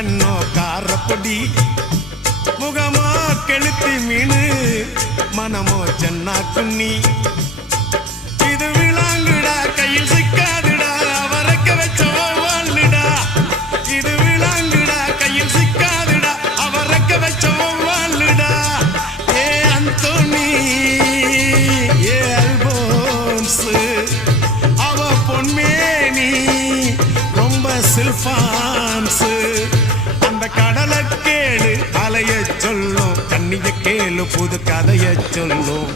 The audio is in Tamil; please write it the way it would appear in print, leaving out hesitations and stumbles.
கண்ணோ காரப்பொடி முகமோ கெளுத்தி மீனு மனமோ சென்னா குன்னி இது விளாங்குடா கையில் சிக்காதுடா அவரக்க வச்ச வாழ்டா இது விளாங்குடா கையில் சிக்காதுடா அவரக்க வச்ச வாழ்டா ஏ அந்தோனி ஏ அல்போன்ஸ் அவ பொன்மேனி ரொம்ப சில்பான்ஸ் அந்த கடலை கேளு அலைய சொல்லும் கண்ணிய கேளு புது கதைய சொல்லும்